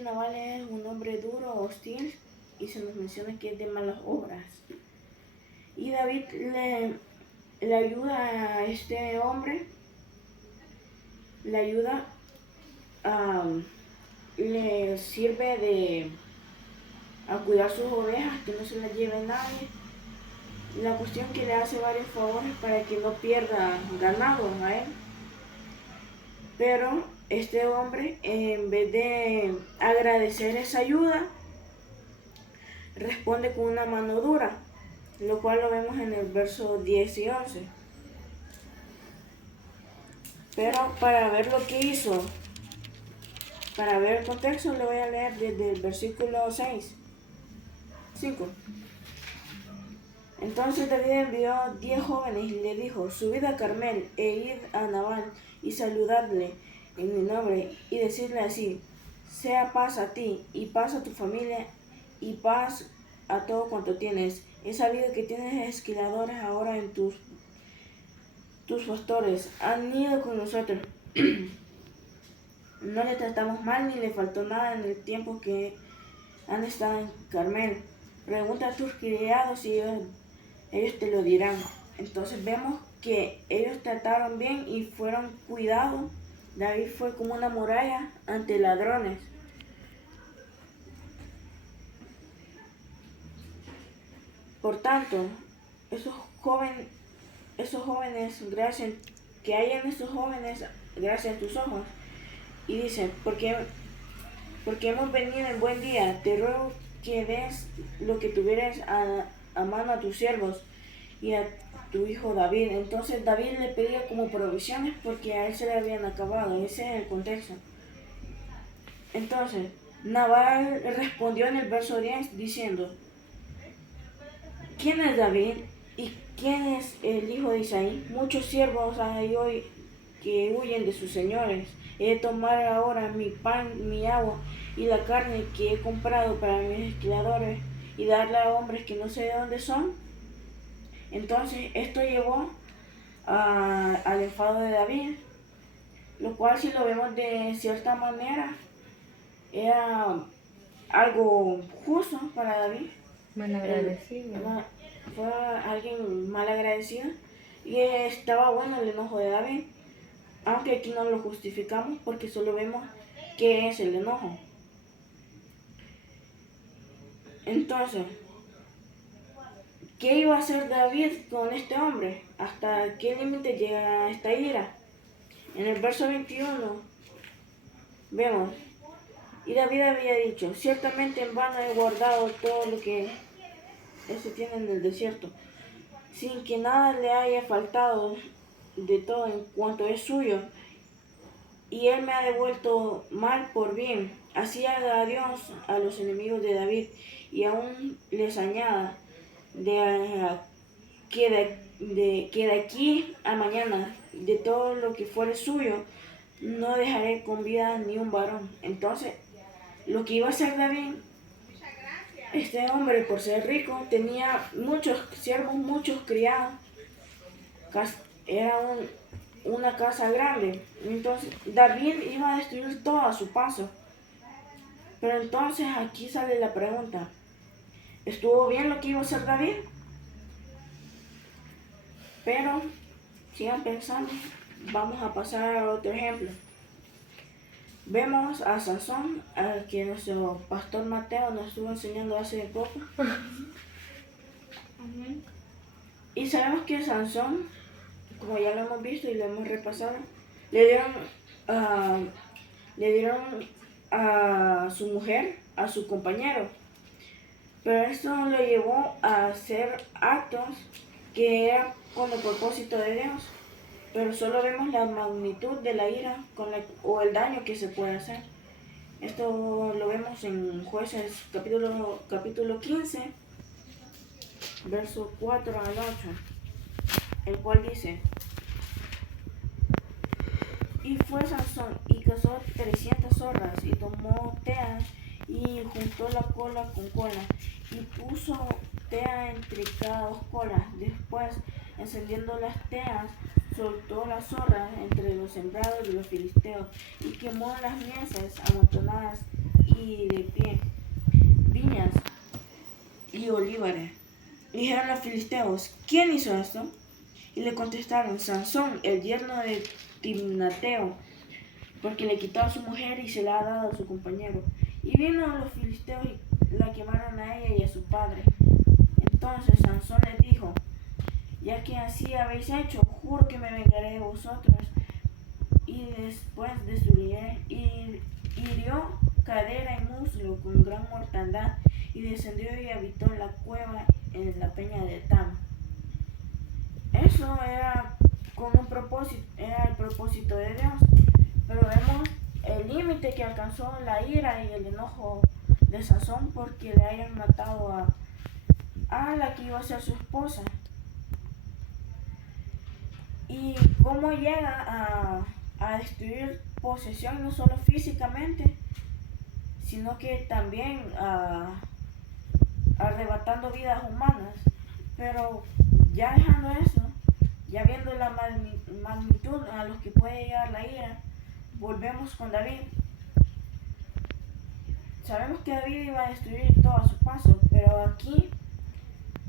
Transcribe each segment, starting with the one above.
Nabal es un hombre duro, hostil, y se nos menciona que es de malas obras. Y David le ayuda a este hombre, le ayuda, le sirve a cuidar sus ovejas, que no se las lleve nadie. La cuestión que le hace varios favores para que no pierda ganado a él. Pero este hombre, en vez de agradecer esa ayuda, responde con una mano dura, lo cual lo vemos en el verso 10 y 11. Pero para ver lo que hizo, para ver el contexto, le voy a leer desde el versículo 5. Entonces David envió 10 jóvenes y le dijo: subid a Carmel e id a Nabal y saludadle en mi nombre y decidle así: sea paz a ti y paz a tu familia y paz a todo cuanto tienes. He sabido que tienes esquiladores ahora en tus pastores. Han ido con nosotros. No le tratamos mal ni le faltó nada en el tiempo que han estado en Carmel. Pregunta a tus criados y ellos te lo dirán. Entonces vemos que ellos trataron bien y fueron cuidados. David fue como una muralla ante ladrones. Por tanto, esos jóvenes, gracias que hay en esos jóvenes, gracias a tus ojos. Y dice: porque hemos venido en buen día, te ruego que des lo que tuvieras a mano a tus siervos y a tu hijo David. Entonces David le pedía como provisiones porque a él se le habían acabado. Ese es el contexto. Entonces Nabal respondió en el verso 10 diciendo: ¿quién es David y quién es el hijo de Isaí? Muchos siervos hay hoy que huyen de sus señores. He de tomar ahora mi pan, mi agua y la carne que he comprado para mis esquiladores y darle a hombres que no sé de dónde son. Entonces esto llevó al enfado de David, lo cual, si lo vemos de cierta manera, era algo justo para David. Malagradecido. Fue alguien mal agradecido y estaba bueno el enojo de David, aunque aquí no lo justificamos porque solo vemos qué es el enojo. Entonces, ¿qué iba a hacer David con este hombre? ¿Hasta qué límite llega esta ira? En el verso 21 vemos: y David había dicho: ciertamente en vano he guardado todo lo que se tiene en el desierto, sin que nada le haya faltado de todo en cuanto es suyo, y él me ha devuelto mal por bien. Así haga Dios a los enemigos de David, y aún les añada que de aquí a mañana, de todo lo que fuere suyo, no dejaré con vida ni un varón. Entonces, lo que iba a hacer David, este hombre, por ser rico, tenía muchos siervos, muchos criados. Era una casa grande. Entonces David iba a destruir todo a su paso. Pero entonces aquí sale la pregunta: ¿estuvo bien lo que iba a hacer David? Pero sigan pensando. Vamos a pasar a otro ejemplo. Vemos a Sansón, al que nuestro pastor Mateo nos estuvo enseñando hace poco. Y sabemos que Sansón, como ya lo hemos visto y lo hemos repasado, le dieron a su mujer, a su compañero. Pero esto lo llevó a hacer actos que eran con el propósito de Dios. Pero solo vemos la magnitud de la ira o el daño que se puede hacer. Esto lo vemos en Jueces capítulo 15, verso 4 al 8, el cual dice: y fue Sansón y cazó 300 zorras y tomó teas y juntó la cola con cola y puso tea entre cada 2 colas. Después, encendiendo las teas, soltó las zorras entre los sembrados de los filisteos y quemó las mieses amontonadas y y de pie, viñas y olivares. Y dijeron los filisteos, ¿quién hizo esto? Y le contestaron, Sansón, el yerno de Timnateo, porque le quitó a su mujer y se la ha dado a su compañero. Y vino los filisteos y la quemaron a ella y a su padre. Entonces Sansón les dijo, ya que así habéis hecho, juro que me vengaré de vosotros. Y después destruiré, y hirió cadera y muslo con gran mortandad, y descendió y habitó en la cueva en la peña de Etam. Eso era con un propósito, era el propósito de Dios. Pero vemos el límite que alcanzó la ira y el enojo de Sansón porque le hayan matado a la que iba a ser su esposa. Y cómo llega a destruir posesión no solo físicamente, sino que también arrebatando vidas humanas. Pero ya dejando eso, ya viendo la magnitud a los que puede llegar la ira, volvemos con David. Sabemos que David iba a destruir todo a su paso, pero aquí,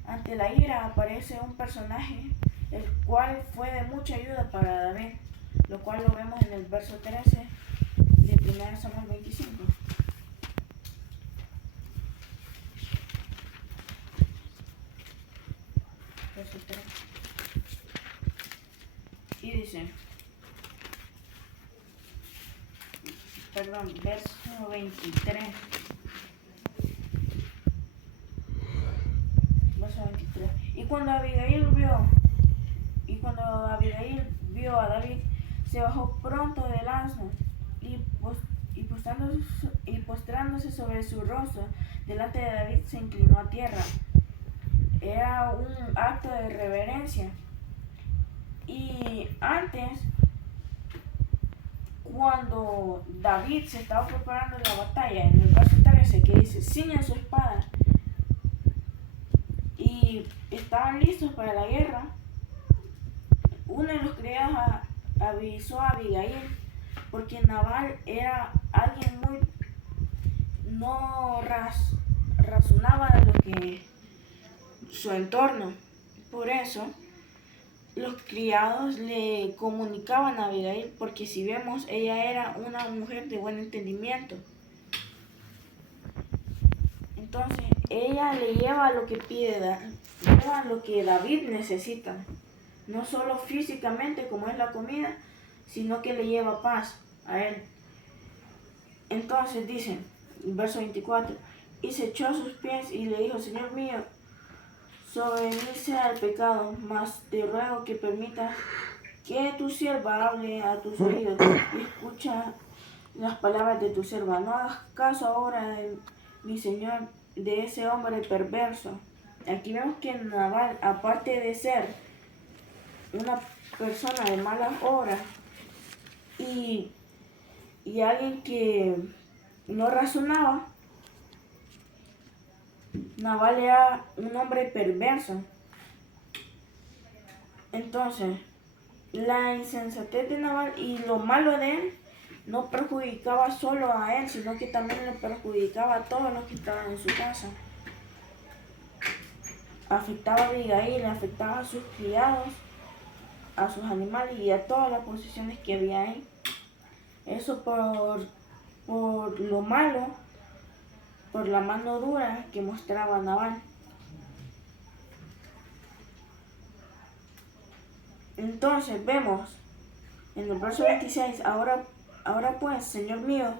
ante la ira, aparece un personaje el cual fue de mucha ayuda para David, lo cual lo vemos en el verso 13 de 1 Samuel 25. Verso 3. Y dice, verso 23. Verso 23. Y cuando Abigail vio a David, se bajó pronto del asno y postrándose sobre su rostro delante de David se inclinó a tierra. Era un acto de reverencia. Y antes, cuando David se estaba preparando la batalla, en el verso 13 que dice, ciñan su espada y estaban listos para la guerra, uno de los criados avisó a Abigail porque Nabal era alguien muy no razonaba de lo que su entorno. Por eso los criados le comunicaban a Abigail, porque si vemos, ella era una mujer de buen entendimiento. Entonces ella le lleva lo que lleva lo que David necesita, no solo físicamente como es la comida, sino que le lleva paz a él. Entonces dice, verso 24, y se echó a sus pies y le dijo, Señor mío, sobre mí sea el pecado, mas te ruego que permitas que tu sierva hable a tus oídos y escucha las palabras de tu sierva. No hagas caso ahora de mi Señor, de ese hombre perverso. Aquí vemos que Nabal, aparte de ser una persona de malas obras y alguien que no razonaba, Nabal era un hombre perverso. Entonces, la insensatez de Nabal y lo malo de él no perjudicaba solo a él, sino que también le perjudicaba a todos los que estaban en su casa. Afectaba a Abigail, afectaba a sus criados, a sus animales y a todas las posesiones que había ahí. Eso por lo malo, por la mano dura que mostraba Nabal. Entonces vemos en el verso 26, ahora pues, Señor mío,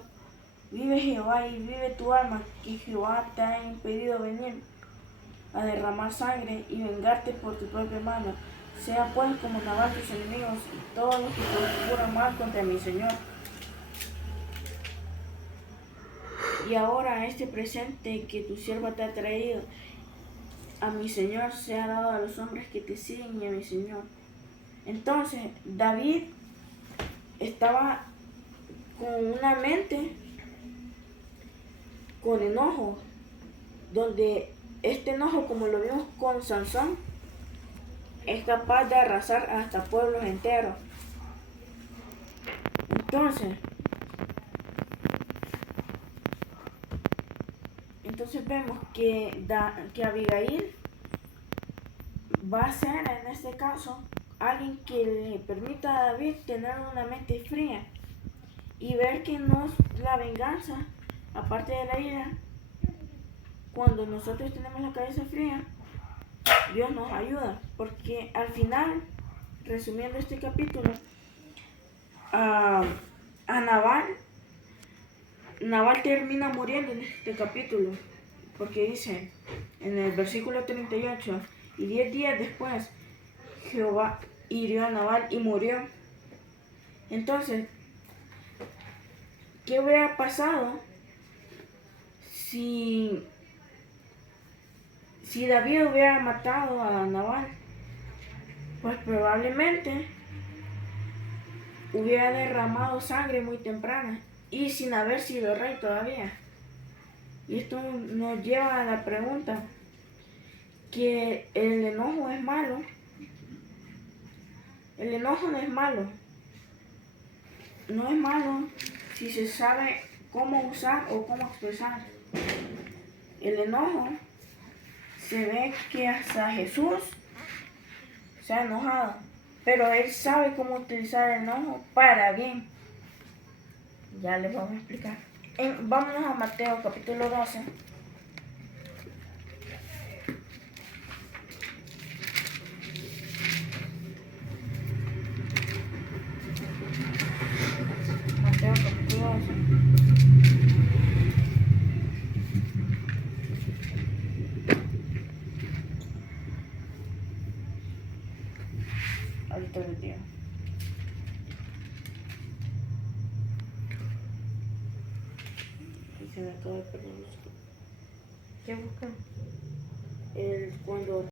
vive Jehová y vive tu alma, que Jehová te ha impedido venir a derramar sangre y vengarte por tu propia mano. Sea pues como Nabal tus enemigos y todos los que procuran mal contra mi Señor. Y ahora este presente que tu sierva te ha traído a mi Señor sea dado a los hombres que te siguen y a mi Señor. Entonces David estaba con una mente con enojo, donde este enojo, como lo vimos con Sansón, es capaz de arrasar hasta pueblos enteros. Entonces, Entonces vemos que Abigail va a ser en este caso alguien que le permita a David tener una mente fría y ver que no es la venganza, aparte de la ira. Cuando nosotros tenemos la cabeza fría, Dios nos ayuda, porque al final, resumiendo este capítulo, a Nabal termina muriendo en este capítulo, porque dice en el versículo 38, y 10 días después Jehová hirió a Nabal y murió. Entonces, ¿qué hubiera pasado si David hubiera matado a Nabal? Pues probablemente hubiera derramado sangre muy temprana y sin haber sido rey todavía. Y esto nos lleva a la pregunta, que el enojo es malo. El enojo no es malo. No es malo si se sabe cómo usar o cómo expresar. El enojo, se ve que hasta Jesús se ha enojado, pero él sabe cómo utilizar el enojo para bien. Ya les vamos a explicar. Vámonos a Mateo capítulo 12. Mateo capítulo 12. Ahorita les digo. Y se me acaba de perder. ¿Qué buscan? Cuando